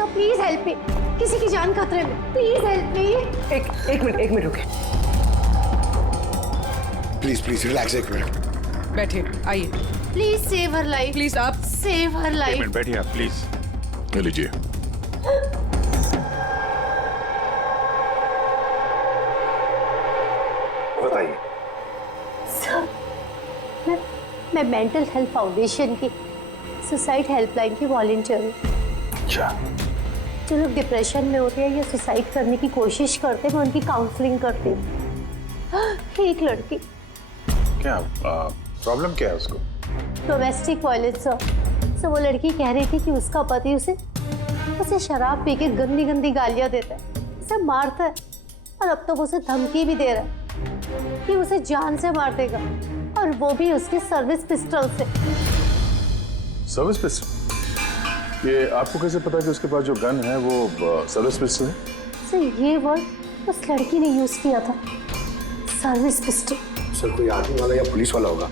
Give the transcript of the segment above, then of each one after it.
Sir please help me, किसी की जान खतरे में, प्लीज हेल्प मी। एक मिनट रुके। प्लीज प्लीज रिलैक्स, एक मिनट। बैठिए, आइए। Please save her life, please आप सेव हर एक लाइफ। मिनट बैठिए आप प्लीज। ये लीजिए। बताइए। सर मैं मेंटल हेल्थ फाउंडेशन की सुसाइड हेल्पलाइन की वॉलंटियर हूँ। अच्छा। जो लोग डिप्रेशन में होते हैं या सुसाइड करने की कोशिश करते हैं, मैं उनकी काउंसलिंग करती हूँ। एक लड़की, क्या प्रॉब्लम क्या है उसको? Domestic violence. सर वो लड़की कह रही थी कि उसका पति उसे शराब पी के गंदी गंदी गालियां देता है, उसे मारता है, और अब तो वो उसे धमकी भी दे रहा है कि उसे जान से मार देगा, और वो भी उसके सर्विस पिस्टल से। Service pistol? ये आपको कैसे पता कि उसके पास जो गन है वो सर्विस पिस्टल है? सर ये वर्ड उस लड़की ने यूज किया था, सर्विस पिस्टल। सर कोई आर्मी वाला या पुलिस वाला होगा,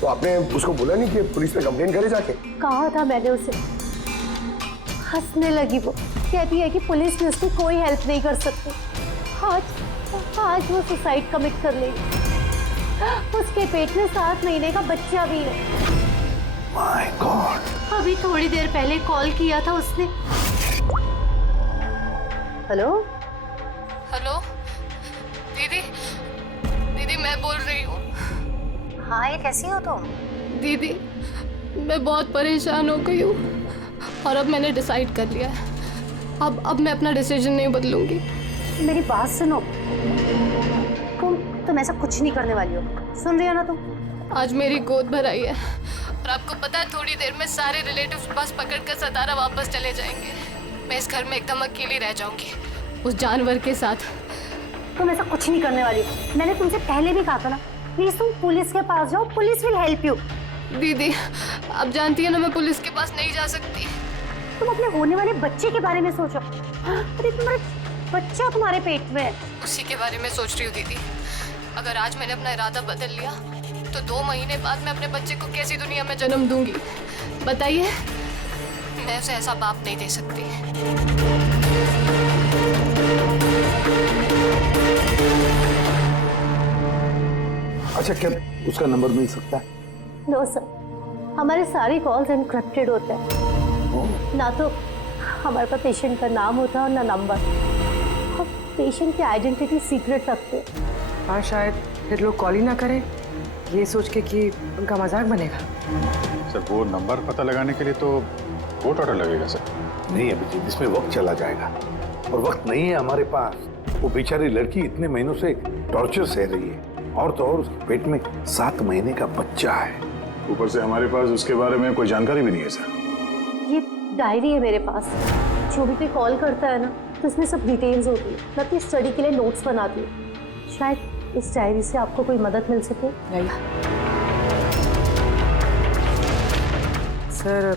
तो आपने उसको बोला नहीं कि पुलिस में कंप्लेन करे जाके? कहा था मैंने उसे। हंसने लगी वो, कहती है कि पुलिस में उसकी कोई हेल्प नहीं कर सकती। आज वो सुसाइड कमिट कर लेगी। उसके पेट में 7 महीने का बच्चा भी है। My God. अभी थोड़ी देर पहले कॉल किया था उसने। हेलो हेलो दीदी, दीदी मैं बोल रही हूँ। हाँ, ये कैसी हो तुम? दीदी मैं बहुत परेशान हो गई हूँ, और अब मैंने डिसाइड कर लिया है। अब मैं अपना डिसीजन नहीं बदलूंगी। मेरी बात सुनो, तुम ऐसा कुछ नहीं करने वाली हो, सुन रही हो ना तुम? आज मेरी गोद भराई है, और आपको पता है थोड़ी देर में सारे रिलेटिव्स बस पकड़कर सतारा वापस चले जाएंगे। मैं इस घर में एकदम अकेली रह जाऊंगी उस जानवर के साथ। तुम ऐसा कुछ नहीं करने वाली हो। मैंने तुमसे पहले भी कहा था ना, प्लीज तुम पुलिस के पास जाओ, पुलिस विल हेल्प यू। दीदी आप जानती है ना, मैं पुलिस के पास नहीं जा सकती। तुम अपने होने वाले बच्चे के बारे में सोचो। अरे तुम्हारा बच्चा तुम्हारे पेट में है। उसी के बारे में सोच रही हूँ दीदी। अगर आज मैंने अपना इरादा बदल लिया तो 2 महीने बाद मैं अपने बच्चे को कैसी दुनिया में जन्म दूंगी बताइए? मैं उसे ऐसा बाप नहीं दे सकती। अच्छा, क्या उसका नंबर मिल सकता है? नो सर, हमारे सारे कॉल्स एनक्रिप्टेड होते हैं। ना तो हमारे पास पेशेंट का नाम होता है और ना नंबर। हम पेशेंट की आइडेंटिटी सीक्रेट रखते हैं। हाँ, शायद फिर लोग कॉल ही ना करें, ये सोच के कि उनका मजाक बनेगा। सर वो नंबर पता लगाने के लिए तो कोर्ट ऑर्डर लगेगा सर। नहीं अभिजीत, इसमें वक्त चला जाएगा, और वक्त नहीं है हमारे पास। वो बेचारी लड़की इतने महीनों से टॉर्चर सह रही है, और तो और उसके पेट में 7 महीने का बच्चा है। ऊपर से हमारे पास उसके बारे में कोई जानकारी भी नहीं है सर। ये डायरी है मेरे पास, जो भी कोई कॉल करता है ना तो इसमें सब डिटेल्स होती है। मैं अपनी स्टडी के लिए नोट्स बनाती हूँ, शायद इस डायरी से आपको कोई मदद मिल सके। नहीं सर,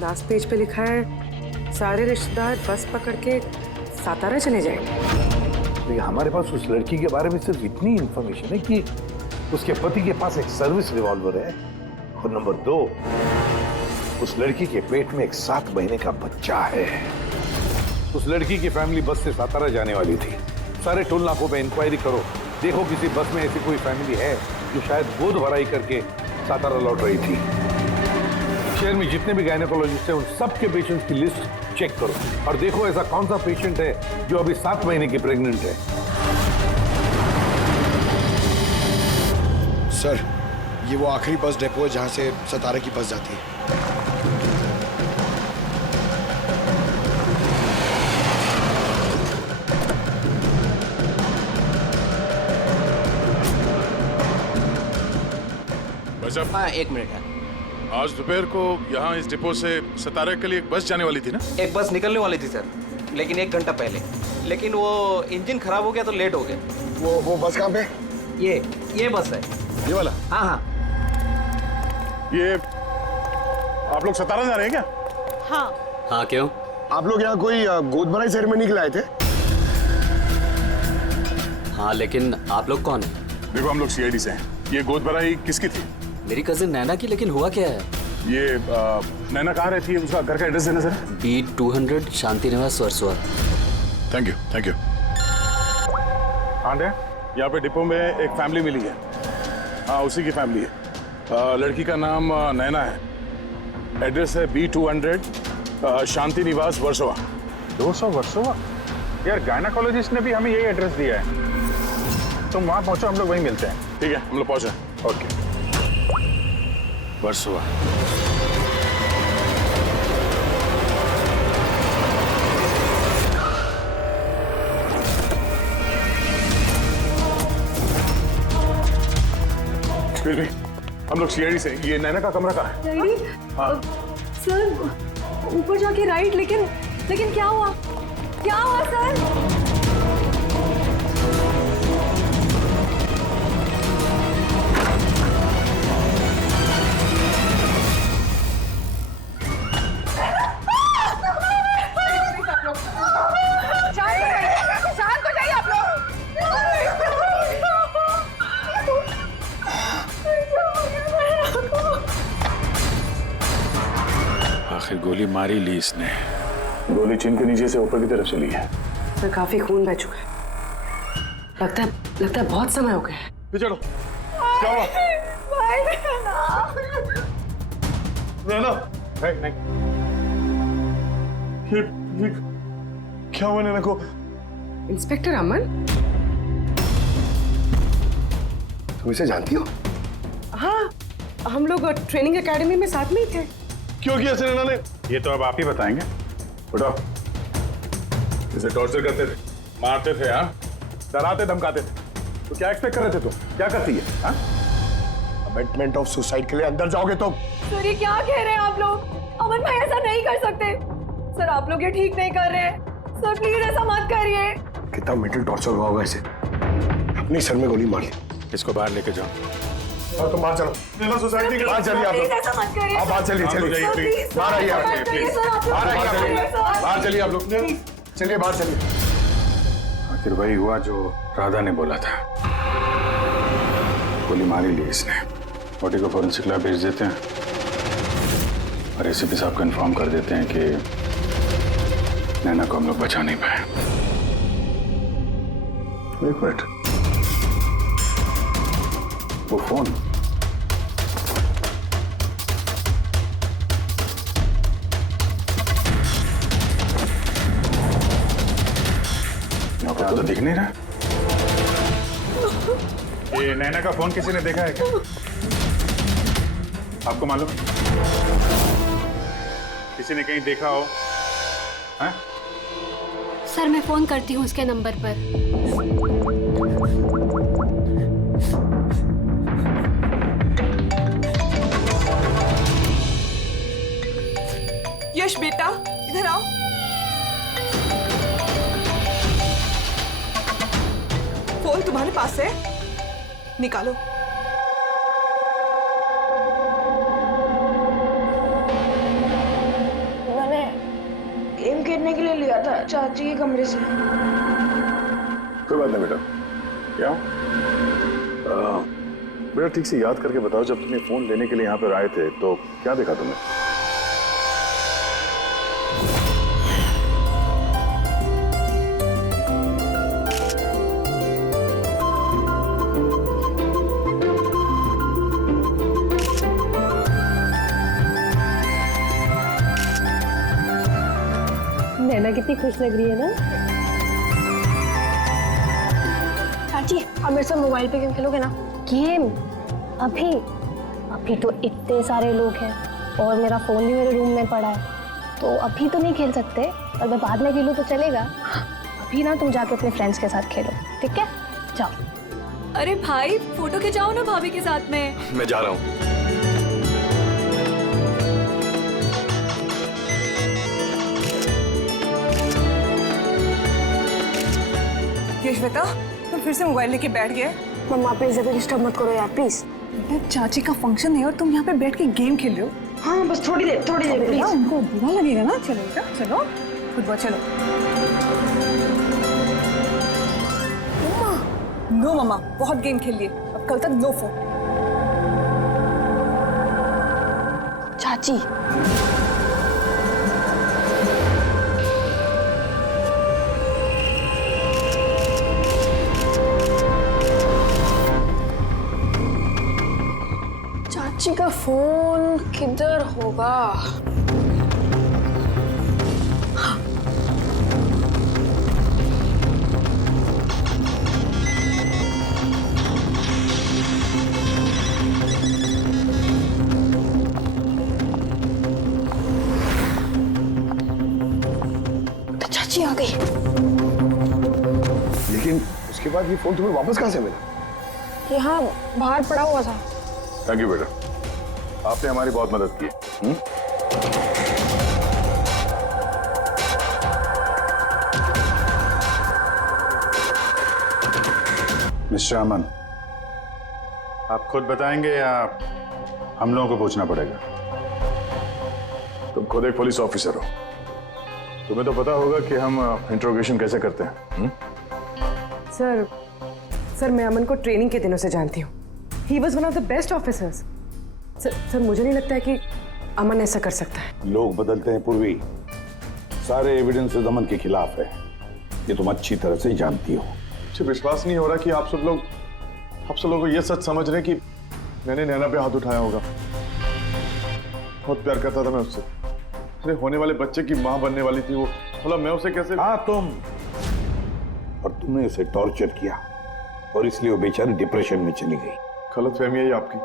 लास्ट पेज पे लिखा है सारे रिश्तेदार बस पकड़ के सातारा चले जाएंगे। हमारे पास उस लड़की के बारे में सिर्फ इतनी इंफॉर्मेशन है कि उसके पति के पास एक सर्विस रिवॉल्वर है, और नंबर 2, उस लड़की के पेट में एक 7 महीने का बच्चा है। उस लड़की की फैमिली बस से सातारा जाने वाली थी। सारे टोल नाकों पे इंक्वायरी करो, देखो किसी बस में ऐसी कोई फैमिली है जो शायद गोद भराई करके सातारा लौट रही थी। शहर में जितने भी गायनेकोलॉजिस्ट हैं उन सबके पेशेंट्स की लिस्ट चेक करो, और देखो ऐसा कौन सा पेशेंट है जो अभी 7 महीने की प्रेग्नेंट है। सर, ये वो आखिरी बस डिपो है जहां से सतारा की बस जाती है। हाँ, 1 मिनट है। आज दोपहर को यहाँ इस डिपो से सतारा के लिए एक बस जाने वाली थी ना? एक बस निकलने वाली थी सर, लेकिन 1 घंटा पहले। लेकिन वो इंजन खराब हो गया तो लेट हो गया। वो बस कहाँ पे? ये बस है। ये वाला? हाँ हाँ। ये आप लोग सतारा जा रहे हैं क्या? हाँ क्यों? आप लोग यहाँ कोई गोद भराई सेरेमनी के लिए आए थे? हाँ, लेकिन आप लोग कौन हैं? देखो हम लोग CID से हैं। ये गोद भराई किसकी थी? मेरी कजिन नैना की, लेकिन हुआ क्या है? ये नैना कहाँ रहती है, उसका घर का एड्रेस देना sir. B200 Shanti Niwas Versova. Thank you, thank you. आंटे, यहाँ पे डिपो में एक फैमिली मिली है। हाँ, उसी की फैमिली है। लड़की का नाम नैना है। एड्रेस है B200 शांति निवास वर्सोवा। 200 वर्सोवा? यार गायनाकोलॉजिस्ट ने भी हमें यही एड्रेस दिया है। तुम वहां पहुंचो, हम लोग वहीं मिलते हैं। ठीक है, हम लोग पहुंचे। ओके, वर्सोवा। एक्सक्यूज मी, हम लोग सीआईडी से। ये नैना का कमरा कहाँ है? डैडी, सर ऊपर जाके राइट, लेकिन क्या हुआ? क्या हुआ सर? शांत हो जाइए आप लोग। आखिर गोली मारी ली इसने। गोली चिन के नीचे से ऊपर की तरफ चली है। सर काफी खून बह चुका है। लगता है बहुत समय हो गया है। चलो, क्या हुआ? नैना, नहीं। ये क्या हुआ नैना को? इंस्पेक्टर अमन, तुम इसे जानती हो? हाँ, हम लोग ट्रेनिंग एकेडमी में साथ में ही थे। क्यों किया ऐसे नैना ने? ये तो अब आप ही बताएंगे। उठाओ। इसे टॉर्चर करते थे, मारते थे, हाँ, डराते धमकाते थे। तो क्या एक्सपेक्ट कर रहे थे तुम? क्या करती है? हाँ, अबेटमेंट ऑफ सुसाइड के लिए अंदर जाओगे तो? सर ये क्या कह रहे हैं आप लोग? अमन भाई ऐसा नहीं कर सकते। सर आप लोग ये ठीक नहीं कर रहे हैं। सर प्लीज ऐसा मत करिए। कितना मेंटल टॉर्चर हुआ होगा इसे। अपने सर में गोली मार ली। इसको बाहर लेके जाओ। और तुम बाहर चलो। नैना सोसाइटी के बाहर चलिए आप प्लीज लोग। ऐसा मत करिए। आप बाहर चलिए, चलिए। प्लीज बाहर आइए आप। बाहर आइए आप। बाहर चलिए आप लोग। चलिए बाहर चलिए। आखिर वही हुआ जो राधा ने बोला था। गोली मारी ली इसने। बॉडी को फॉरेंसिक लैब भेज देते हैं और एसीपी साहब को इन्फॉर्म कर देते हैं कि नैना को हम लोग बचा नहीं पाए। एक मिनट, वो फोन। यहाँ तो दिख नहीं रहा। ये नैना का फोन किसी ने देखा है क्या? आपको मालूम? किसी ने कहीं देखा हो? हाँ? सर मैं फोन करती हूँ उसके नंबर पर। यश बेटा इधर आओ। फोन तुम्हारे पास है, निकालो। मैंने गेम खेलने के लिए लिया था चाची के कमरे से। कोई बात नहीं बेटा। क्या बेटा, ठीक से याद करके बताओ, जब तुमने फोन लेने के लिए यहाँ पर आए थे तो क्या देखा तुमने? नैना कितनी खुश लग रही है ना। चाची अब मेरे साथ मोबाइल पे गेम खेलोगे ना? गेम? अभी तो इतने सारे लोग हैं और मेरा फोन भी मेरे रूम में पड़ा है, तो अभी तो नहीं खेल सकते। और मैं बाद में खेलूँ तो चलेगा। अभी ना तुम जाके अपने फ्रेंड्स के साथ खेलो, ठीक है? जाओ। अरे भाई फोटो खिंचाओ ना भाभी के साथ में। मैं जा रहा हूँ। यशवेता तुम फिर से मोबाइल लेके बैठ गए। मम्मा प्लीज अभी डिस्टर्ब मत करो यार प्लीज। चाची का फंक्शन है और तुम यहाँ पे बैठ के गेम खेल रहे हो। हाँ बस थोड़ी देर प्लीज। उनको बुरा लगेगा ना। चलो बेटा चलो, फुटबॉल चलो। नो मम्मा, बहुत गेम खेल लिए, अब कल तक नो फोन। चाची। चाची का फोन किधर होगा? चाची आ गई। लेकिन उसके बाद ये फोन तुम्हें वापस कहाँ से मिला? यहाँ बाहर पड़ा हुआ था। थैंक यू बेटा, आपने हमारी बहुत मदद की। मिस्टर अमन, आप खुद बताएंगे या हम लोगों को पूछना पड़ेगा? तुम खुद एक पुलिस ऑफिसर हो, तुम्हें तो पता होगा कि हम इंट्रोगेशन कैसे करते हैं। सर मैं अमन को ट्रेनिंग के दिनों से जानती हूँ। He was one of the best officers. Sir मुझे नहीं लगता है कि अमन ऐसा कर सकता है। लोग बदलते हैं पूर्वी, सारे एविडेंसेस अमन के खिलाफ है, ये तुम अच्छी तरह से जानती हो। मुझे विश्वास नहीं हो रहा कि आप सब लोग को ये सच समझ रहे हैं कि मैंने नैना पे हाथ उठाया होगा। बहुत प्यार करता था मैं उससे। अरे होने वाले बच्चे की माँ बनने वाली थी वो, मतलब मैं उसे कैसे। हाँ तुम, और तुमने उसे टॉर्चर किया और इसलिए वो बेचारी डिप्रेशन में चली गई। गलतफहमी है ये आपकी,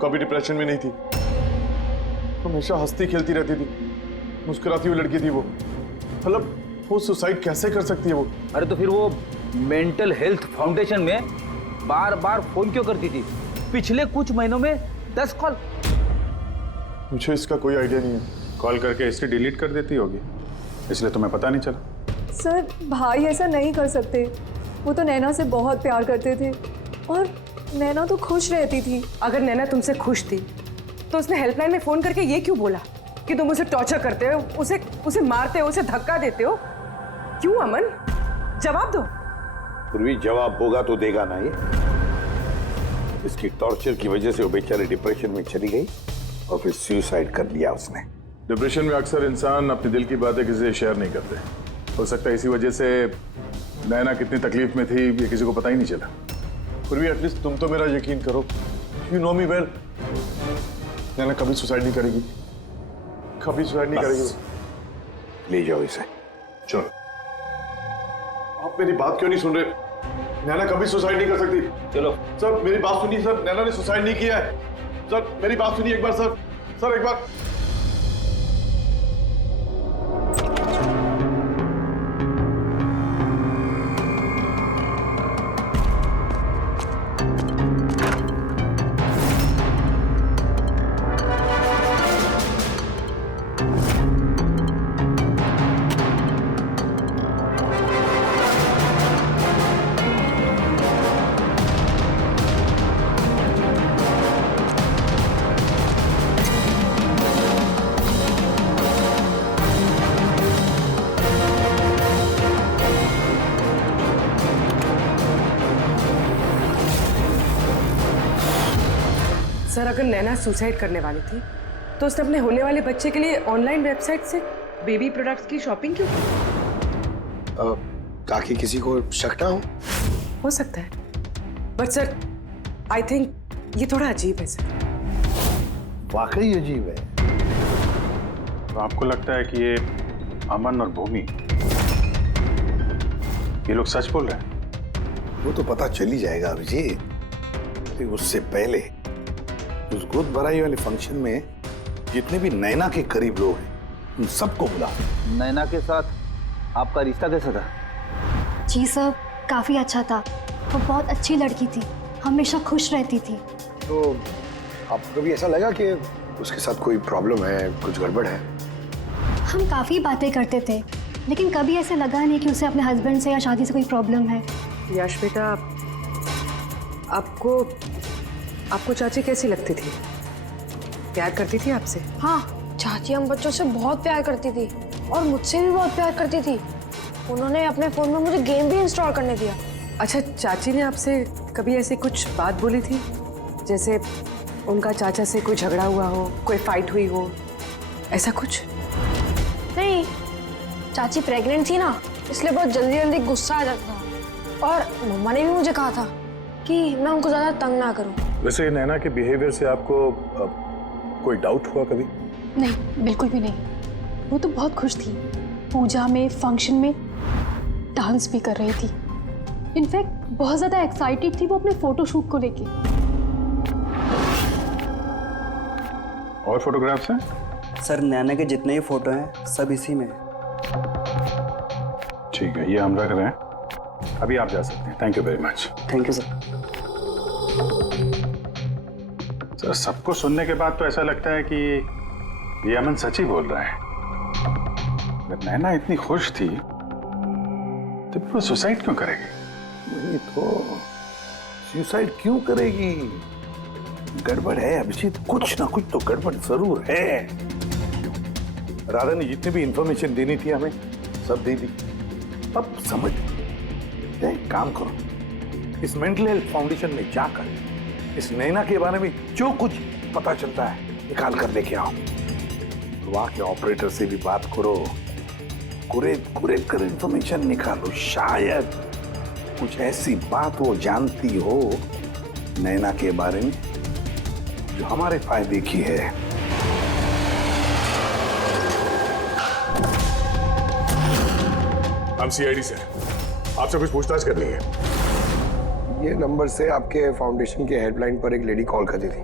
कभी डिप्रेशन में नहीं थी, हमेशा हंसती खेलती रहती थी, मुस्कुराती हुई लड़की थी वो। मतलब वो सुसाइड कैसे कर सकती है वो? अरे तो फिर वो मेंटल हेल्थ फाउंडेशन में बार बार फोन क्यों करती थी? पिछले कुछ महीनों में 10 कॉल। मुझे इसका कोई आइडिया नहीं है। कॉल करके हिस्ट्री डिलीट कर देती होगी, इसलिए तुम्हें पता नहीं चला। सर भाई ऐसा नहीं कर सकते, वो तो नैना से बहुत प्यार करते थे और नैना तो खुश रहती थी। अगर नैना तुमसे खुश थी तो उसने हेल्पलाइन में फोन करके ये क्यों बोला कि तुम उसे टॉर्चर करते हो, उसे मारते हो, उसे धक्का देते हो? क्यों अमन, जवाब दो। पूर्वी जवाब होगा तो देगा ना ये। इसकी टॉर्चर की वजह से वो बेचारी डिप्रेशन में चली गई और फिर सुसाइड कर लिया उसने। डिप्रेशन में अक्सर इंसान अपने दिल की बातें किसी से शेयर नहीं करते। हो सकता है इसी वजह से नैना कितनी तकलीफ में थी ये किसी को पता ही नहीं चला। फिर भी एटलीस्ट तुम तो मेरा यकीन करो, यू नो मी वेल। नैना कभी सुसाइड नहीं करेगी, कभी सुसाइड नहीं करेगी। ले जाओ इसे, चलो। आप मेरी बात क्यों नहीं सुन रहे? नैना कभी सुसाइड नहीं कर सकती। चलो सर मेरी बात सुनिए सर, नैना ने सुसाइड नहीं किया है। सर मेरी बात सुनिए एक बार सर, सर एक बार। सर अगर नैना सुसाइड करने वाली थी तो उसने अपने होने वाले बच्चे के लिए ऑनलाइन वेबसाइट से बेबी प्रोडक्ट्स की शॉपिंग क्यों की? ताकि किसी को शक ना हो सकता है, बट सर आई थिंक ये थोड़ा अजीब है सर। वाकई अजीब है। तो आपको लगता है कि ये अमन और भूमि ये लोग सच बोल रहे हैं? वो तो पता चल ही जाएगा अभिजीत। लेकिन उससे पहले उस गोद भराई वाले फंक्शन में जितने भी नैना के करीब लोग हैं उन सबको बुला। नैना के साथ आपका रिश्ता कैसा था? जी सर, काफ़ी अच्छा था। वो बहुत अच्छी लड़की थी, हमेशा खुश रहती थी। तो आपको कभी ऐसा लगा कि उसके साथ कोई प्रॉब्लम है, कुछ गड़बड़ है? हम काफ़ी बातें करते थे, लेकिन कभी ऐसे लगा नहीं कि उसे अपने हस्बैंड से या शादी से कोई प्रॉब्लम है। यश बेटा, आपको चाची कैसी लगती थी? प्यार करती थी आपसे? हाँ, चाची हम बच्चों से बहुत प्यार करती थी और मुझसे भी बहुत प्यार करती थी। उन्होंने अपने फोन में मुझे गेम भी इंस्टॉल करने दिया। अच्छा, चाची ने आपसे कभी ऐसी कुछ बात बोली थी जैसे उनका चाचा से कोई झगड़ा हुआ हो, कोई फाइट हुई हो, ऐसा कुछ? नहीं, चाची प्रेग्नेंट थी ना, इसलिए बहुत जल्दी जल्दी गुस्सा आ जाता था। और मम्मा ने भी मुझे कहा था कि मैं उनको ज़्यादा तंग ना करूं। वैसे नैना के बिहेवियर से आपको कोई डाउट हुआ कभी? नहीं, बिल्कुल भी नहीं। वो तो बहुत खुश थी, पूजा में, फंक्शन में डांस भी कर रही थी। इनफैक्ट बहुत ज़्यादा एक्साइटेड थी वो अपने फोटोशूट को लेके। और फोटोग्राफ्स हैं? सर नैना के जितने ही फोटो हैं सब इसी में है। ठीक है, ये हम रख रहे हैं। अभी आप जा सकते हैं। Thank you very much. Thank you sir. Sir, सबको सुनने के बाद तो ऐसा लगता है कि ये अमन सच ही बोल रहा है। अगर नैना इतनी खुश थी तो वो सुसाइड क्यों करेगी? नहीं तो सुसाइड क्यों करेगी? गड़बड़ है अभिजीत, कुछ ना कुछ तो गड़बड़ जरूर है। राधा ने जितनी भी इंफॉर्मेशन देनी थी हमें सब दे दी। अब समझ एक काम करो, इस मेंटल हेल्थ फाउंडेशन में जाकर इस नैना के बारे में जो कुछ पता चलता है निकाल कर लेके आओ। वहां के ऑपरेटर से भी बात करो, कुरेद कर इंफॉर्मेशन निकालो। शायद कुछ ऐसी बात वो जानती हो नैना के बारे में जो हमारे फायदे की है। हम सीआईडी से आपसे कुछ पूछताछ करनी है। ये नंबर से आपके फाउंडेशन के हेल्पलाइन पर एक लेडी कॉल करती थी,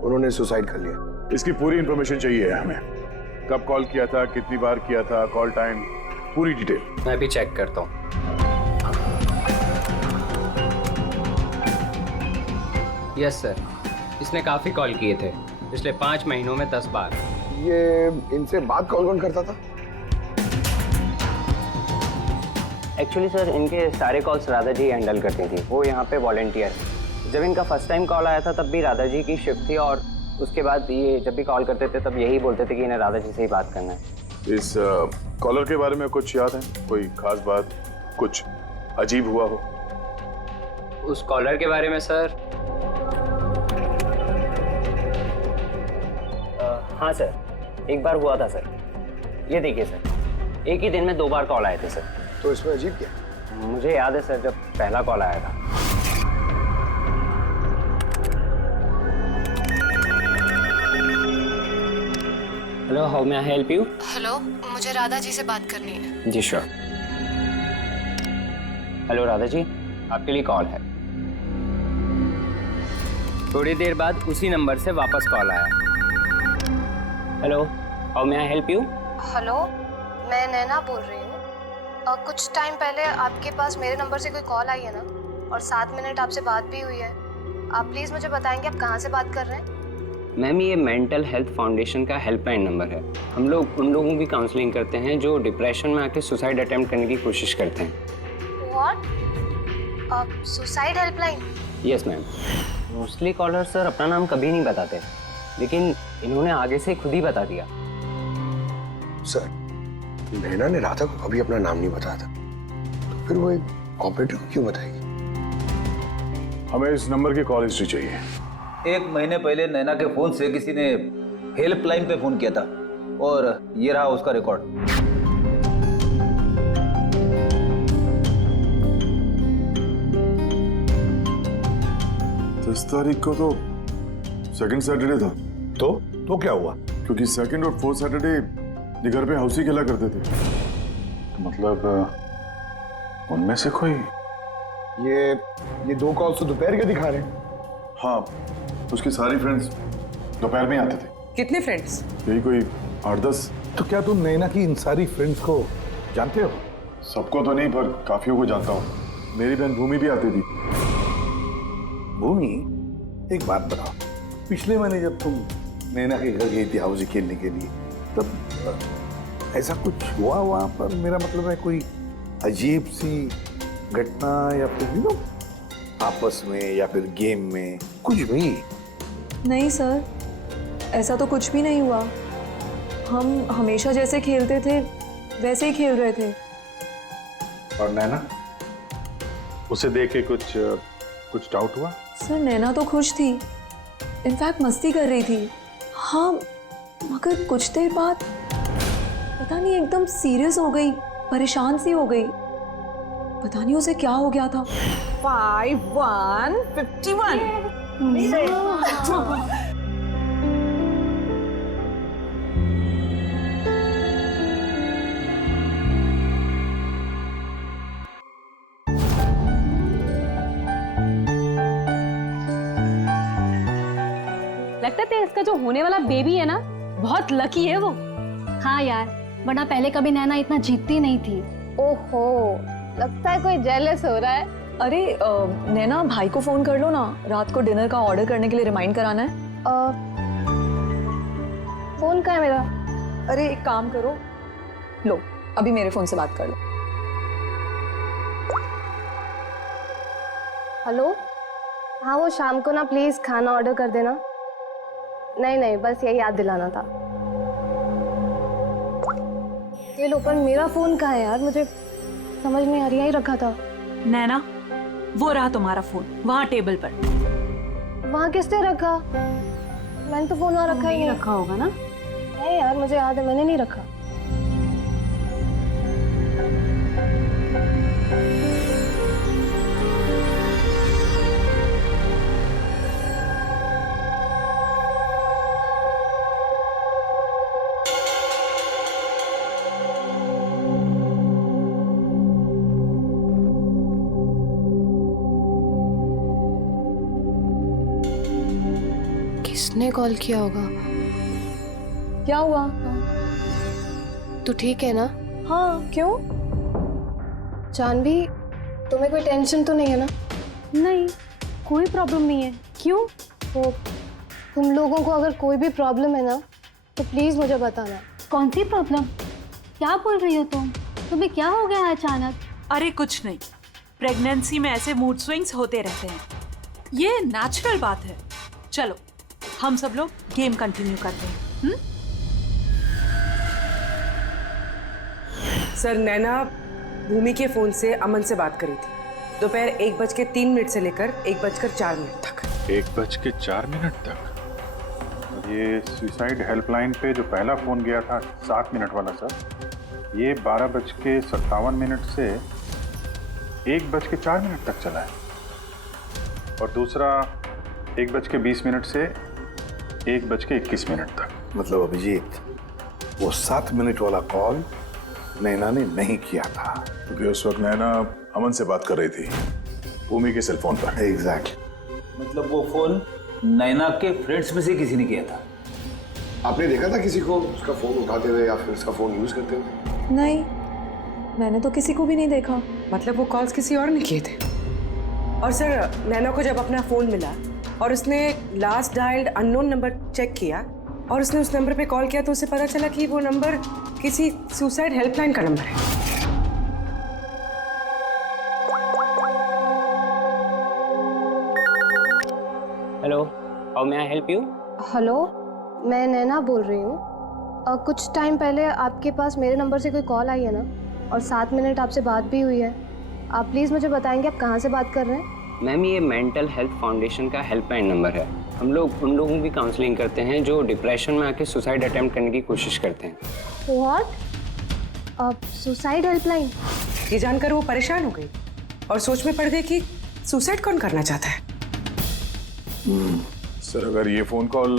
उन्होंने सुसाइड कर लिया। इसकी पूरी इंफॉर्मेशन चाहिए हमें। कब कॉल किया था, कितनी बार किया था, कॉल टाइम, पूरी डिटेल। मैं भी चेक करता हूँ। यस सर, इसने काफ़ी कॉल किए थे पिछले 5 महीनों में 10 बार। ये इनसे बात कौन कौन करता था? एक्चुअली सर इनके सारे कॉल्स राधा जी हैंडल करती थी, वो यहाँ पे वॉलंटियर। जब इनका फर्स्ट टाइम कॉल आया था तब भी राधा जी की शिफ्ट थी, और उसके बाद ये जब भी कॉल करते थे तब यही बोलते थे कि इन्हें राधा जी से ही बात करना है। इस कॉलर के बारे में कुछ याद है? कोई खास बात, कुछ अजीब हुआ हो? उस कॉलर के बारे में सर, हाँ सर, एक बार हुआ था सर। ये देखिए सर, एक ही दिन में 2 बार कॉल आए थे सर। तो इसमें अजीब क्या? मुझे याद है सर, जब पहला कॉल आया था। Hello, how may I help you? Hello, मुझे राधा जी से बात करनी है। जी श्योर। हेलो राधा जी, आपके लिए कॉल है। थोड़ी देर बाद उसी नंबर से वापस कॉल आया। Hello, how may I help you? Hello, मैं नैना बोल रही हूँ। कुछ टाइम पहले आपके पास मेरे नंबर से कोई कॉल आई है ना, और 7 मिनट आपसे बात भी हुई है। आप प्लीज़ मुझे बताएंगे आप कहाँ से बात कर रहे हैं? मैम, ये मेंटल हेल्थ फाउंडेशन का हेल्पलाइन नंबर है। हम लोग उन लोगों की काउंसलिंग करते हैं जो डिप्रेशन में आके सुसाइड अटेम्प्ट करने की कोशिश करते हैं। What? Suicide helpline? Yes ma'am. Mostly caller sir अपना नाम कभी नहीं बताते, लेकिन इन्होंने आगे से खुद ही बता दिया। सर, नैना ने राधा को कभी अपना नाम नहीं बताया था, तो फिर वो एक ऑपरेटर को क्यों बताएगी? हमें इस नंबर की कॉल हिस्ट्री चाहिए। 1 महीने पहले नैना के फोन से किसी ने हेल्पलाइन पे फोन किया था, और ये रहा उसका रिकॉर्ड। 10 तारीख को तो सेकंड सैटरडे था। तो क्या हुआ? क्योंकि सेकंड और 4th सैटरडे ये घर पे हाउसी खेला करते थे। मतलब उनमें से कोई? ये 2 कॉल्स तो दोपहर के दिखा रहे हैं। हाँ, उसकी सारी फ्रेंड्स दोपहर में आते थे। कितने फ्रेंड्स? यही कोई 8-10। तो क्या तुम नैना की इन सारी फ्रेंड्स को जानते हो? सबको तो नहीं, पर काफियों को जानता हूँ। मेरी बहन भूमि भी आती थी। भूमि, एक बात बताओ, पिछले महीने जब तुम नैना के घर गई थी हाउसी खेलने के लिए, तब ऐसा कुछ हुआ वहां पर? मेरा मतलब है कोई अजीब सी घटना, या फिर आपस में, या फिर गेम में, कुछ भी? नहीं सर, ऐसा तो कुछ भी नहीं हुआ। हम हमेशा जैसे खेलते थे वैसे ही खेल रहे थे। और नैना, उसे देख के कुछ डाउट हुआ? सर, नैना तो खुश थी, इनफैक्ट मस्ती कर रही थी। हाँ, मगर कुछ देर बाद पता नहीं एकदम सीरियस हो गई, परेशान सी हो गई। पता नहीं उसे क्या हो गया था। 5151 लगता है इसका जो होने वाला बेबी है ना, बहुत लकी है वो। हाँ यार, वरना पहले कभी नैना इतना जीतती नहीं थी। ओहो, लगता है कोई जेलस हो रहा है। अरे नैना, भाई को फोन कर लो ना, रात को डिनर का ऑर्डर करने के लिए रिमाइंड कराना है। फोन कहाँ है मेरा? अरे एक काम करो, लो अभी मेरे फोन से बात कर लो। हेलो, हाँ वो शाम को ना प्लीज खाना ऑर्डर कर देना। नहीं, बस यही याद दिलाना था। ये लो, पर मेरा फोन कहाँ है यार, मुझे समझ नहीं आ रही, यही रखा था। नैना, वो रहा तुम्हारा फोन वहाँ टेबल पर। वहाँ किसने रखा? मैंने तो फोन वहाँ रखा ही नहीं। रखा होगा ना? नहीं यार, मुझे याद है मैंने नहीं रखा। किसने कॉल किया होगा? क्या हुआ? तू ठीक है ना? हाँ, क्यों? जानवी, तुम्हें कोई टेंशन तो नहीं है ना? नहीं, कोई प्रॉब्लम नहीं है। क्यों? तो तुम लोगों को अगर कोई भी प्रॉब्लम है ना, तो प्लीज मुझे बताना। कौन सी प्रॉब्लम? क्या बोल रही हो तुम? तुम्हें क्या हो गया अचानक? अरे कुछ नहीं, प्रेगनेंसी में ऐसे मूड स्विंग्स होते रहते हैं, ये नेचुरल बात है। चलो हम सब लोग गेम कंटिन्यू करते हैं। सर, नैना भूमि के फोन से अमन से बात करी थी दोपहर 1:03 से लेकर 1:04 तक। 1:04 तक? ये सुसाइड हेल्पलाइन पे जो पहला फोन गया था 7 मिनट वाला सर, ये 12:57 से 1:04 तक चला है, और दूसरा 1:20 से 1:21 तक। मतलब अभिजीत, वो 7 मिनट वाला कॉल नैना ने नहीं किया था, क्योंकि उस वक्त नैना अमन से बात कर रही थी भूमि के सेल फोन पर। एग्जैक्टली। मतलब वो फोन नैना के फ्रेंड्स में से किसी ने किया था? आपने देखा था किसी को उसका फोन उठाते हुए या फिर उसका फोन यूज करते हुए? नहीं, मैंने तो किसी को भी नहीं देखा। मतलब वो कॉल्स किसी और ने किए थे। और सर, नैना को जब अपना फोन मिला और उसने last dialled unknown number check किया और उसने उस नंबर पे कॉल किया, तो उसे पता चला कि वो नंबर किसी सुसाइड हेल्पलाइन का नंबर है। Hello, how may I help you? Hello, मैं नैना बोल रही हूँ। कुछ टाइम पहले आपके पास मेरे नंबर से कोई कॉल आई है ना, और 7 मिनट आपसे बात भी हुई है। आप प्लीज़ मुझे बताएंगे आप कहाँ से बात कर रहे हैं? मैम, ये मेंटल हेल्थ फाउंडेशन का हेल्पलाइन नंबर है। हम लोग उन लोगों की काउंसलिंग करते हैं जो डिप्रेशन में आके सुसाइड अटेम्प्ट करने की कोशिश करते हैं। व्हाट? Suicide helpline? ये जानकर वो परेशान हो गई और सोच में पड़ गई कि सुसाइड कौन करना चाहता है। सर, अगर ये फोन कॉल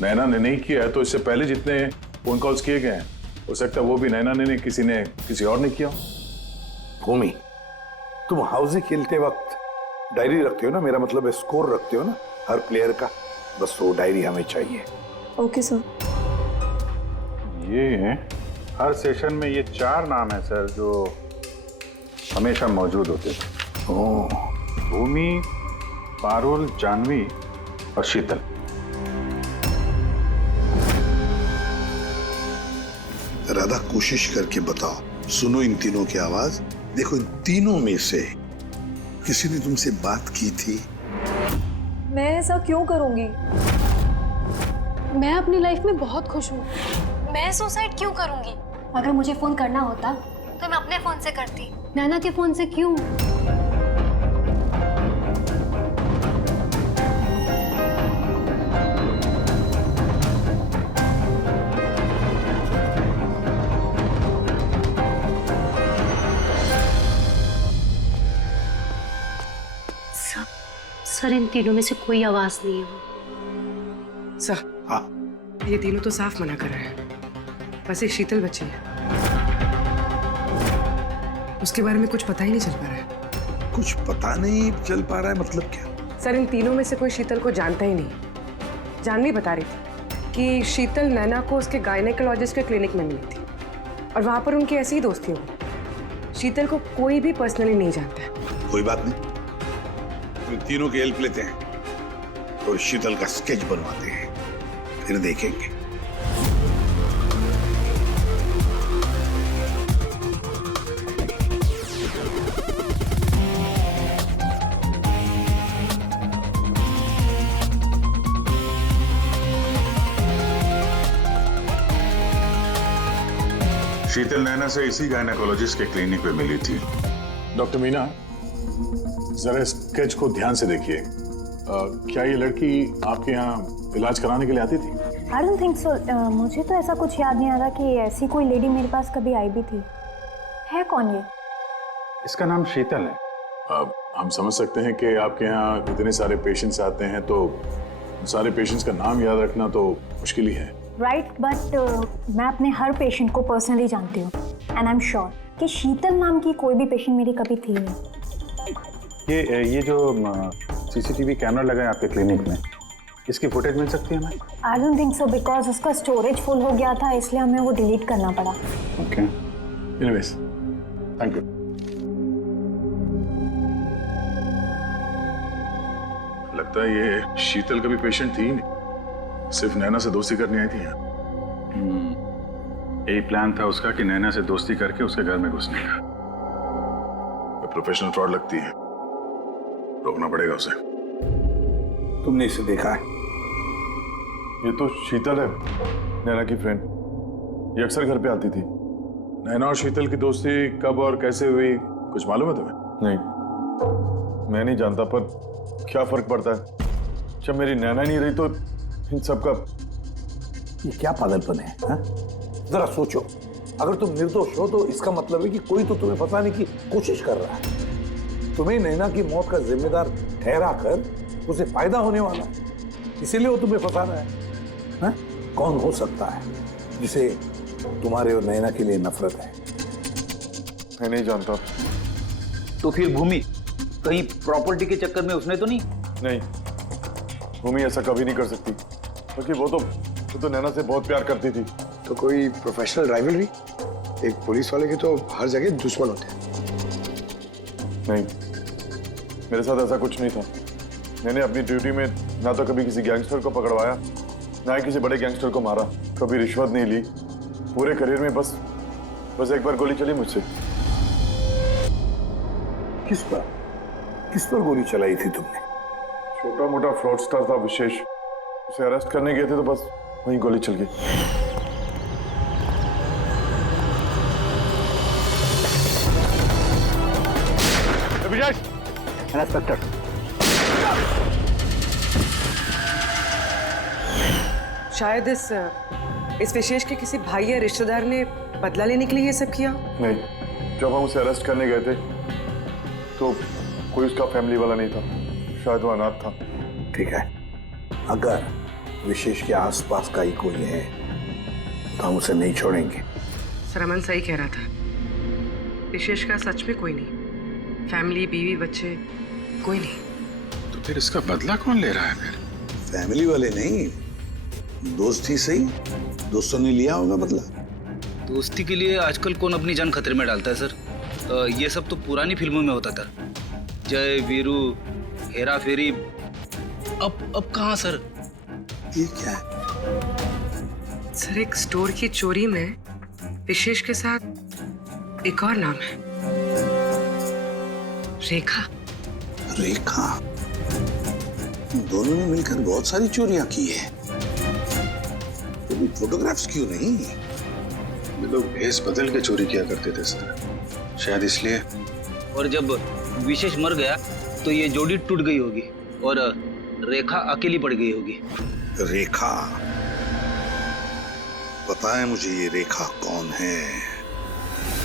नैना ने नहीं किया है, तो इससे पहले जितने फोन कॉल्स किए गए हैं, हो सकता है वो भी नैना ने किसी और ने किया। भूमि, तुम हाउसी खेलते वक्त डायरी रखते हो ना? मेरा मतलब है स्कोर रखते हो ना हर प्लेयर का? बस वो डायरी हमें चाहिए। Okay sir. ये हर सेशन में ये 4 नाम है सर जो हमेशा मौजूद होते थे। भूमि, पारुल, जानवी और शीतल। राधा, कोशिश करके बताओ। सुनो इन तीनों की आवाज। देखो, इन तीनों में से किसी ने तुमसे बात की थी? मैं ऐसा क्यों करूंगी? मैं अपनी लाइफ में बहुत खुश हूँ। मैं सुसाइड क्यों करूंगी? अगर मुझे फोन करना होता तो मैं अपने फोन से करती, नैना के फोन से क्यों? सर इन तीनों में से कोई आवाज नहीं है। सर हाँ ये तीनों तो साफ मना कर रहे हैं, बस एक शीतल बची है, उसके बारे में कुछ पता ही नहीं चल पा रहा है। कुछ पता नहीं चल पा रहा है मतलब क्या? सर इन तीनों में से कोई शीतल को जानता ही नहीं। जानवी बता रही थी कि शीतल नैना को उसके गायनेकोलॉजिस्ट के क्लिनिक में मिली थी और वहां पर उनकी ऐसी ही दोस्ती हुई। शीतल को कोई भी पर्सनली नहीं जानता है। कोई बात नहीं, इन तीनों की हेल्प लेते हैं और शीतल का स्केच बनवाते हैं, फिर देखेंगे। शीतल नैना से इसी गायनेकोलॉजिस्ट के क्लिनिक पे मिली थी। डॉक्टर मीना, जरा स्केच को ध्यान से देखिए। क्या ये लड़की आपके यहाँ इलाज कराने के लिए आती थी? I don't think so. मुझे तो ऐसा कुछ याद नहीं आ रहा कि ऐसी कोई लेडी मेरे पास कभी आई भी थी। है कौन ये? इसका नाम शीतल है। अब हम समझ सकते हैं कि आपके यहाँ इतने सारे पेशेंट्स आते हैं तो सारे पेशेंट्स का नाम याद रखना तो मुश्किल ही है। राइट, बट मैं अपने हर पेशेंट को पर्सनली जानती हूँ एंड आई एम श्योर कि शीतल नाम की कोई भी पेशेंट मेरी कभी थी नहीं। ये जो सीसीटीवी कैमरा लगा है आपके क्लिनिक में, इसकी फुटेज मिल सकती है हमें? I don't think so because उसका स्टोरेज फुल हो गया था, इसलिए हमें वो डिलीट करना पड़ा। Okay, anyways, thank you. लगता है ये शीतल का भी पेशेंट थी नहीं, सिर्फ नैना से दोस्ती करने आई थी यहाँ। यही प्लान था उसका कि नैना से दोस्ती करके उसके घर में घुसने का। प्रोफेशनल फ्रॉड लगती है, रोकना पड़ेगा उसे। तुमने इसे देखा है? ये तो शीतल है, नैना की फ्रेंड। ये अक्सर घर पे आती थी। नैना और शीतल की दोस्ती कब और कैसे हुई, कुछ मालूम है तुम्हें? नहीं, मैं नहीं जानता, पर क्या फर्क पड़ता है? जब मेरी नैना नहीं रही तो इन सब का। ये क्या पागलपन है हा? जरा सोचो, अगर तुम निर्दोष हो तो इसका मतलब है कि कोई तो तुम्हें फंसाने की कोशिश कर रहा है। तुम्हें नैना की मौत का जिम्मेदार ठहरा कर उसे फायदा होने वाला है, इसीलिए वो तुम्हें फंसा रहा है। हा? कौन हो सकता है जिसे तुम्हारे और नैना के लिए नफरत है? मैं नहीं जानता। तो फिर भूमि कहीं प्रॉपर्टी के चक्कर में उसने तो नहीं? नहीं, भूमि ऐसा कभी नहीं कर सकती, क्योंकि वो तो नैना से बहुत प्यार करती थी। तो कोई प्रोफेशनल राइवलरी? एक पुलिस वाले के तो हर जगह दुश्मन होते हैं। नहीं, मेरे साथ ऐसा कुछ नहीं था। मैंने अपनी ड्यूटी में ना तो कभी किसी गैंगस्टर को पकड़वाया, ना ही किसी बड़े गैंगस्टर को मारा, कभी रिश्वत नहीं ली। पूरे करियर में बस एक बार गोली चली मुझसे। किस पर गोली चलाई थी तुमने? छोटा मोटा फ्रॉडस्टर था विशेष, उसे अरेस्ट करने गए थे तो बस वहीं गोली चल गई। इंस्पेक्टर, शायद इस विशेष के किसी भाई या रिश्तेदार ने बदला लेने के लिए ये सब किया। नहीं, जब हम उसे अरेस्ट करने गए थे तो कोई उसका फैमिली वाला नहीं था, शायद वो अनाथ था। ठीक है, अगर विशेष के आसपास का ही कोई है तो हम उसे नहीं छोड़ेंगे। सर अमन सही कह रहा था, विशेष का सच में कोई नहीं, फैमिली, बीवी, बच्चे, कोई नहीं। तो फिर इसका बदला कौन ले रहा है फिर? फैमिली वाले नहीं, दोस्त ही सही। दोस्तों ने लिया होगा बदला। दोस्ती के लिए आजकल कौन अपनी जान खतरे में डालता है सर? ये सब तो पुरानी फिल्मों में होता था, जय वीरू, हेरा फेरी। अब कहाँ सर? ये क्या है? सर एक स्टोर की चोरी में विशेष के साथ एक और नाम है, रेखा। रेखा? दोनों ने मिलकर बहुत सारी चोरियां की है। तो फोटोग्राफ्स क्यों नहीं? ये लोग भेस बदल के चोरी किया करते थे सर, शायद इसलिए। और जब विशेष मर गया तो ये जोड़ी टूट गई होगी और रेखा अकेली पड़ गई होगी। रेखा? पता है मुझे ये रेखा कौन है।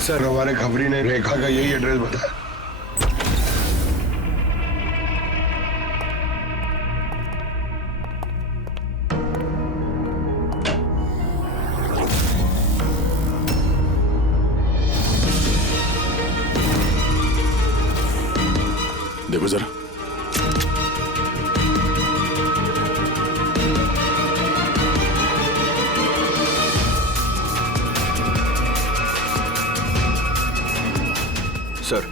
सर हमारे खबरी ने रेखा का यही एड्रेस बताया। देखो जरा। सर,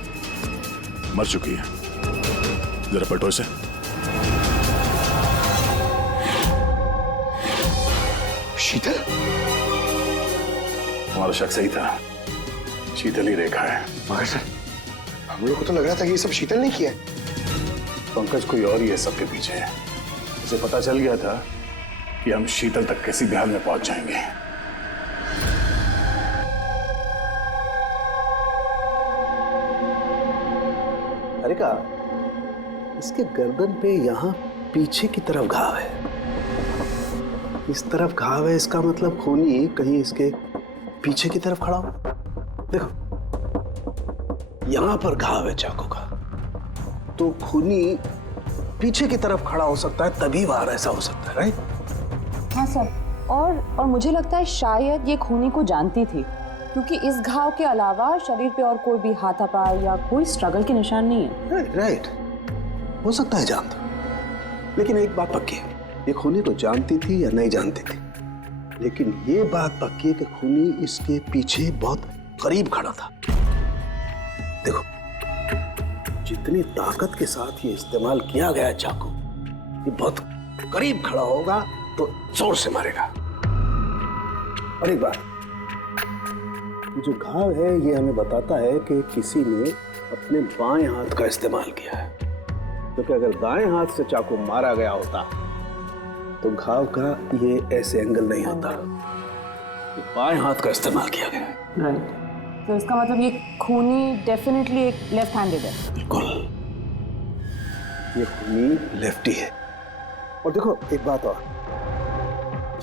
मर चुकी है। जरा पलटो इसे। शीतल? हमारा शक सही था, शीतल ही रेखा है। मगर सर, हम लोग को तो लग रहा था कि ये सब शीतल ने किया है। पंकज कोई और ही है सबके पीछे है। उसे पता चल गया था कि हम शीतल तक किसी भी हाल में पहुंच जाएंगे। अरे का इसके गर्दन पे यहाँ पीछे की तरफ घाव है, इस तरफ घाव है, इसका मतलब खूनी कहीं इसके पीछे की तरफ खड़ा हो। देखो यहाँ पर घाव है चाकू का, तो खूनी पीछे की तरफ खड़ा हो सकता है, तभी वार ऐसा हो सकता है, राइट? हाँ सर, और मुझे लगता है शायद ये खूनी को जानती थी, क्योंकि इस घाव के अलावा शरीर पे और कोई भी हाथापाई या कोई स्ट्रगल के निशान नहीं है। राइट, हो सकता है जानती, लेकिन एक बात पक्की है, ये खूनी को जानती थी या नहीं जानती थी, लेकिन ये बात पक्की है कि खूनी इसके पीछे बहुत करीब खड़ा था। देखो जितनी ताकत के साथ ये इस्तेमाल किया गया चाकू, ये बहुत करीब खड़ा होगा तो जोर से मारेगा। और एक बात, ये जो घाव है ये हमें बताता है कि किसी ने अपने बाएं हाथ का इस्तेमाल किया है, क्योंकि अगर दाएं हाथ से चाकू मारा गया होता तो घाव का ये ऐसे एंगल नहीं होता। ये बाएं हाथ का इस्तेमाल किया गया है। राइट, तो इसका मतलब ये खूनी डेफिनेटली एक लेफ्ट हैंडेड है। बिल्कुल, ये खूनी लेफ्टी है। और देखो एक बात और,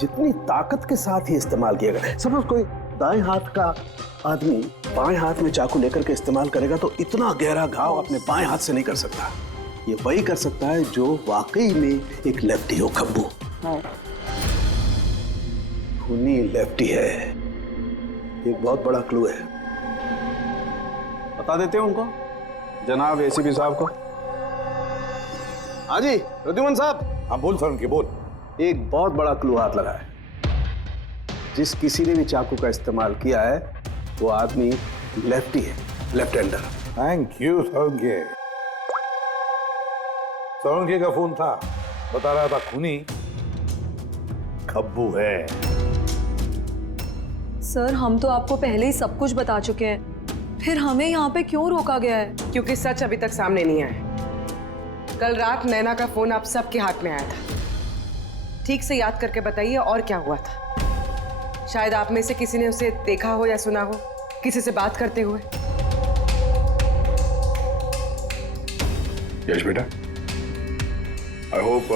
जितनी ताकत के साथ ही इस्तेमाल किया गया है, सपोज कोई दाएं हाथ का आदमी बाएं हाथ में चाकू लेकर के इस्तेमाल करेगा तो इतना गहरा घाव अपने बाएं हाथ से नहीं कर सकता। ये वही कर सकता है जो वाकई में एक लेफ्टी हो, खब्बू। खूनी लेफ्टी है, एक बहुत बड़ा क्लू है। बता देते हैं उनको, जनाब एसीपी साहब को। हाँ जी प्रद्युमन साहब। हाँ बोल सर, उनके बोल। एक बहुत बड़ा क्लू हाथ लगा है। जिस किसी ने भी चाकू का इस्तेमाल किया है वो आदमी लेफ्टी है, लेफ्ट हैंडर। थैंक यू सोंगे। सोंगे का फोन था, बता रहा था खूनी खब्बू है। सर हम तो आपको पहले ही सब कुछ बता चुके हैं, फिर हमें यहाँ पे क्यों रोका गया है? क्योंकि सच अभी तक सामने नहीं आया। कल रात नैना का फोन आप सबके हाथ में आया था। ठीक से याद करके बताइए और क्या हुआ था। शायद आप में से किसी ने उसे देखा हो या सुना हो, किसी से बात करते हुए। यश बेटा, आई होप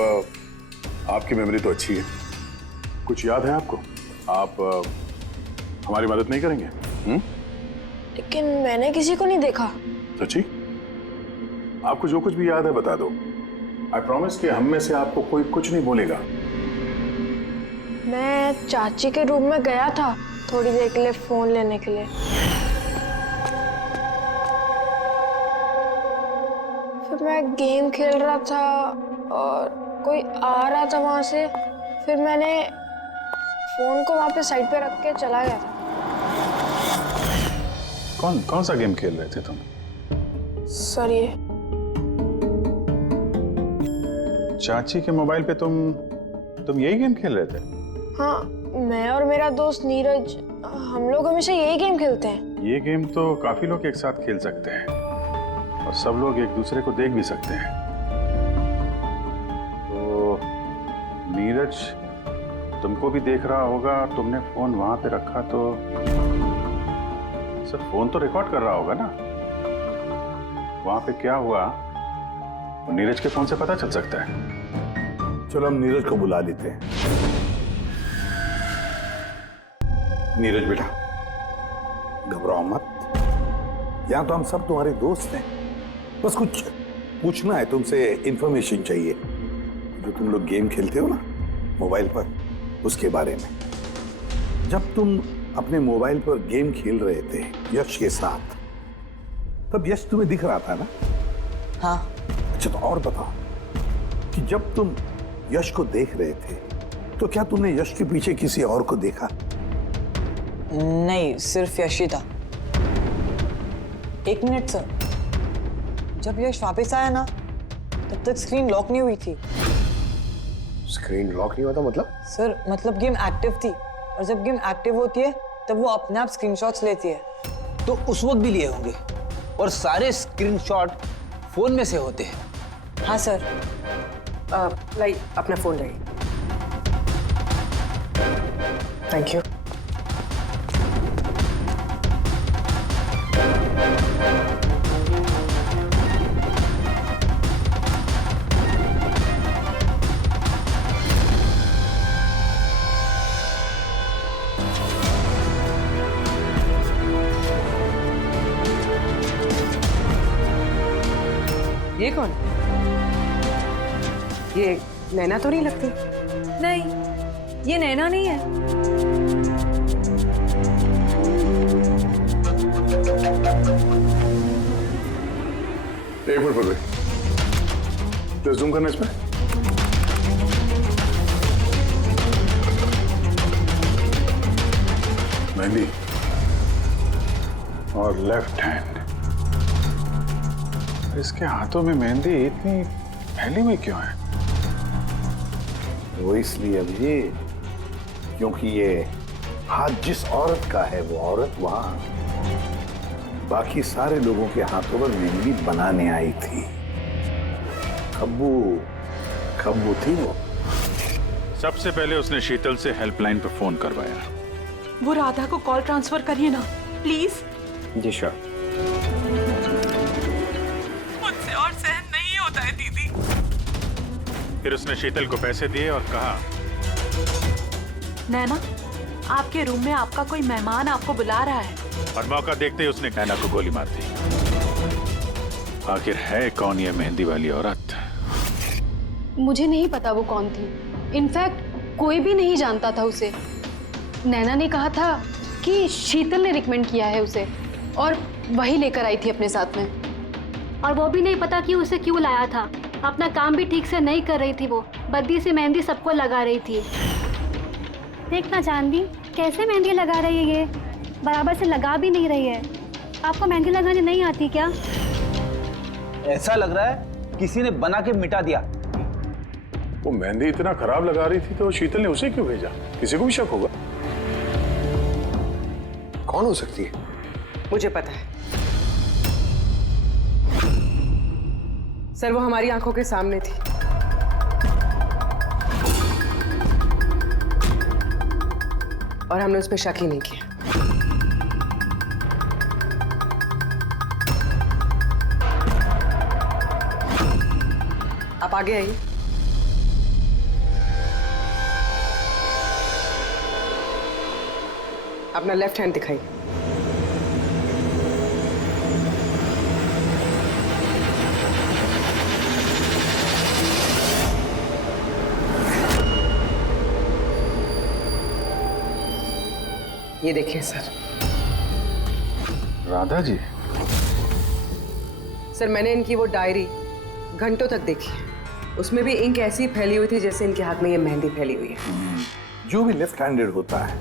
आपकी मेमोरी तो अच्छी है, कुछ याद है आपको? आप हमारी मदद नहीं करेंगे? लेकिन मैंने किसी को नहीं देखा। सच्ची? आपको जो कुछ भी याद है बता दो। आई प्रॉमिस कि हम में से आपको कोई कुछ नहीं बोलेगा। मैं चाची के रूम में गया था थोड़ी देर के लिए फोन लेने के लिए। फिर मैं गेम खेल रहा था और कोई आ रहा था वहां से, फिर मैंने फोन को वहां पे साइड पे रख के चला गया था। कौन सा गेम खेल रहे थे तुम? सर ये चाची के मोबाइल पे तुम यही गेम खेल रहे थे? हाँ, मैं और मेरा दोस्त नीरज, हम लोग हमेशा यही गेम खेलते हैं। ये गेम तो काफी लोग एक साथ खेल सकते हैं और सब लोग एक दूसरे को देख भी सकते हैं। तो नीरज तुमको भी देख रहा होगा, तुमने फोन वहां पे रखा तो सर फोन तो रिकॉर्ड कर रहा होगा ना। वहां पे क्या हुआ वो नीरज के फोन से पता चल सकता है। चलो हम नीरज को बुला लेते हैं। नीरज बेटा घबराओ मत, यहां तो हम सब तुम्हारे दोस्त हैं। बस कुछ पूछना है तुमसे, इंफॉर्मेशन चाहिए। जो तुम लोग गेम खेलते हो ना मोबाइल पर, उसके बारे में। जब तुम अपने मोबाइल पर गेम खेल रहे थे यश के साथ, तब यश तुम्हें दिख रहा था ना? हाँ। अच्छा तो और बताओ कि जब तुम यश को देख रहे थे तो क्या तुमने यश के पीछे किसी और को देखा? नहीं, सिर्फ यश ही था। 1 मिनट सर, जब यश वापस आया ना तब तक स्क्रीन लॉक नहीं हुई थी। स्क्रीन लॉक नहीं हुआ था मतलब? सर मतलब गेम एक्टिव थी, और जब गेम एक्टिव होती है तब वो अपने आप स्क्रीनशॉट्स लेती है। तो उस वक्त भी लिए होंगे, और सारे स्क्रीनशॉट फोन में से होते हैं। हाँ सर। लाई अपना फोन लाइए। Thank you. ये कौन? ये नैना तो नहीं लगती। नहीं, ये नैना नहीं है। एक मिनट पकड़े, जस्ट जूम करना इसमें। मेहंदी और लेफ्ट हैंड। इसके हाथों में मेहंदी इतनी फैली हुई क्यों है? वो इसलिए अभी क्योंकि ये हाथ जिस औरत का है वो औरत वहां बाकी सारे लोगों के हाथों पर मेहंदी बनाने आई थी। खब्बू थी वो। सबसे पहले उसने शीतल से हेल्पलाइन पर फोन करवाया। वो राधा को कॉल ट्रांसफर करिए ना प्लीज। Ji sure. मुझसे और सहन नहीं होता है दीदी। फिर उसने शीतल को पैसे दिए और कहा, नैना आपके रूम में आपका कोई मेहमान आपको बुला रहा है। और मौका देखते ही उसने नैना को गोली मार दी। आखिर है कौन ये मेहंदी वाली औरत? मुझे नहीं पता वो कौन थी। इनफैक्ट कोई भी नहीं जानता था उसे। नैना ने कहा था कि शीतल ने रिकमेंड किया है उसे, और वही लेकर आई थी अपने साथ में। और वो भी नहीं पता कि उसे क्यों लाया था। अपना काम भी ठीक से नहीं कर रही थी वो, बद्दी से मेहंदी सबको लगा रही थी। देखना चांदी कैसे मेहंदी लगा रही है, ये बराबर से लगा भी नहीं रही है। आपको मेहंदी लगाने नहीं आती क्या? ऐसा लग रहा है किसी ने बना के मिटा दिया। वो मेहंदी इतना खराब लगा रही थी तो शीतल ने उसे क्यों भेजा? किसी को भी शक होगा। कौन हो सकती है? मुझे पता है सर, वो हमारी आंखों के सामने थी। और हमने उस पर शक ही नहीं किया। आप आगे आइए। अपना लेफ्ट हैंड दिखाइए। ये देखिए सर। राधा जी? सर मैंने इनकी वो डायरी घंटों तक देखी है। उसमें भी इंक ऐसी फैली हुई थी जैसे इनके हाथ में ये मेहंदी फैली हुई है। जो भी लेफ्ट हैंडेड होता है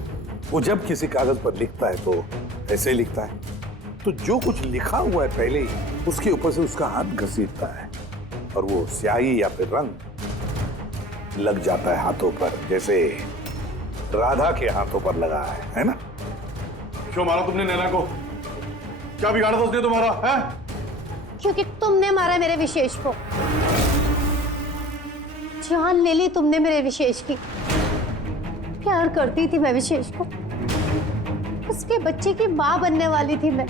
वो जब किसी कागज पर लिखता है तो ऐसे ही लिखता है। तो जो कुछ लिखा हुआ है पहले ही उसके ऊपर से उसका हाथ घसीटता है और वो स्याही या फिर रंग लग जाता है हाथों पर, जैसे राधा के हाथों पर लगा है ना? क्यों मारा तुमने नैना को? क्या बिगाड़ा था उसने तुम्हारा? है? क्योंकि तुमने मारा मेरे विशेष को। जान ले ली तुमने मेरे विशेष की। प्यार करती थी मैं विशेष को, उसके बच्चे की मां बनने वाली थी मैं।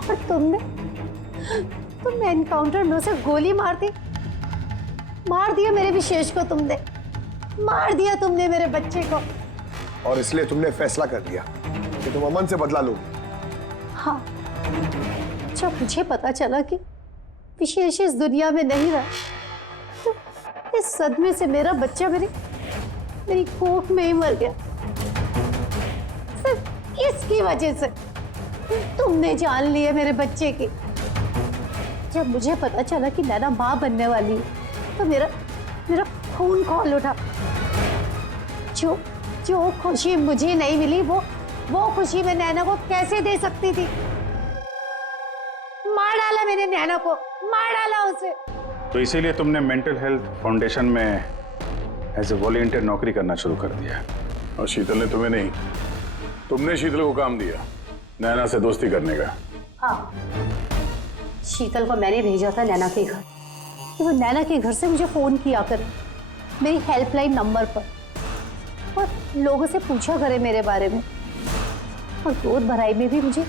और तुमने एनकाउंटर में उसे गोली मार दिया मेरे विशेष को। तुमने मार दिया तुमने मेरे बच्चे को। और इसलिए तुमने फैसला कर लिया कि तुम अमन से बदला लोगे? हाँ, जब मुझे पता चला कि विशेष इस दुनिया में नहीं रहा तो इस सदमे से मेरा बच्चा मेरी कोख में ही मर गया। सिर्फ इसकी वजह से तुमने जान ली है मेरे बच्चे की। जब मुझे पता चला कि नैना माँ बनने वाली है तो मेरा मेरा खून खौल उठा। जो जो खुशी मुझे नहीं मिली वो खुशी मैं नैना को कैसे दे सकती थी। मार डाला मैंने नैना को, मार डाला उसे। तो इसीलिए तुमने मेंटल हेल्थ फाउंडेशन में एज ए वॉलंटियर नौकरी करना शुरू कर दिया। और शीतल ने तुम्हें नहीं, तुमने शीतल को काम दिया नैना से दोस्ती करने का। हाँ, शीतल को मैंने भेजा था नैना के घर। तो वो नैना के घर से मुझे फोन किया करे मेरी हेल्पलाइन नंबर पर और लोगों से पूछा करे मेरे बारे में। और गोद भराई में भी मुझे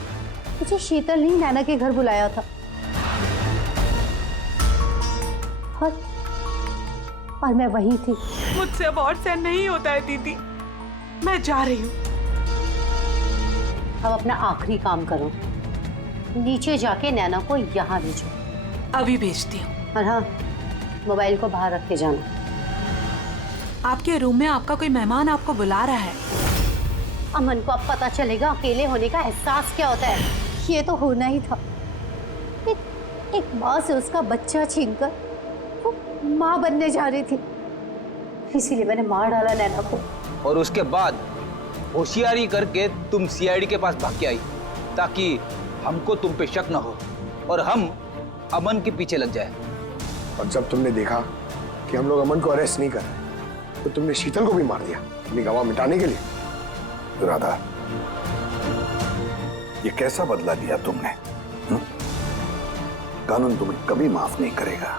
शीतल ने नैना के घर बुलाया था। और मैं वही थी। मुझसे अब और सहन नहीं होता है दीदी, मैं जा रही हूँ। अब अपना आखिरी काम करो, नीचे जाके नैना को यहाँ भेजो। अभी भेजती हूँ। और हाँ, मोबाइल को बाहर रख के जाना। आपके रूम में आपका कोई मेहमान आपको बुला रहा है। अमन को अब पता चलेगा अकेले होने का एहसास क्या होता है। ये तो होना ही था। एक माँ से उसका बच्चा छीनकर वो माँ बनने जा रही थी, इसीलिए मैंने मार डाला नैना को। और उसके बाद होशियारी करके तुम सीआईडी के पास भाग के आई ताकि हमको तुम पे शक न हो और हम अमन के पीछे लग जाए। और जब तुमने देखा कि हम लोग अमन को अरेस्ट नहीं कर रहे तो तुमने शीतल को भी मार दिया अपनी गवाह मिटाने के लिए। राधा, ये कैसा बदला लिया तुमने? कानून तुम्हें कभी माफ नहीं करेगा।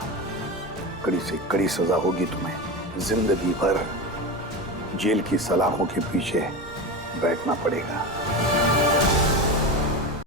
कड़ी से कड़ी सजा होगी तुम्हें। जिंदगी भर जेल की सलाखों के पीछे बैठना पड़ेगा।